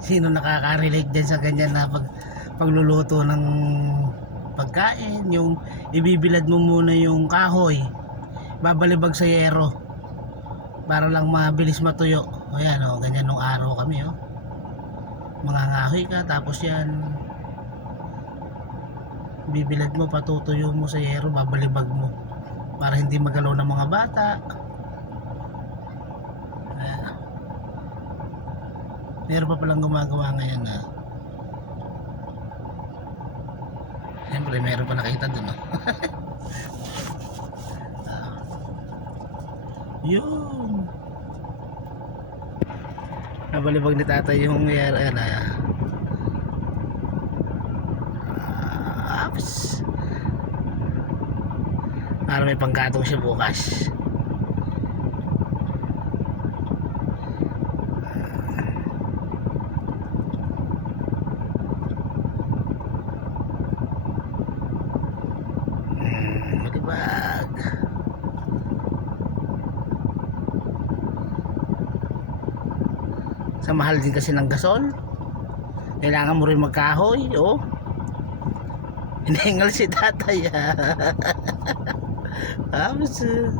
Sino nakaka-relate dyan sa ganyan na pag, pagluluto ng pagkain, yung ibibilad mo muna yung kahoy, babalibag sa yero para lang mabilis matuyo. Ayan o, ganyan nung araw kami o. Mga ngahoy ka, tapos yan, bibilad mo, patutuyo mo sa yero, babalibag mo para hindi magalaw ng mga bata. Meron pa palang gumagawa ngayon na Siyempre, meron pa nakita dun, no? Ah. Yun. Nabalibag ni tatay yung ayan, ayan, ayan. Ah. Para may pangkatong siya bukas. Sa mahal din kasi ng gasol. Kailangan mo rin magkahoy, oh. Hinihingal si tatay, ah. Tapos, uh,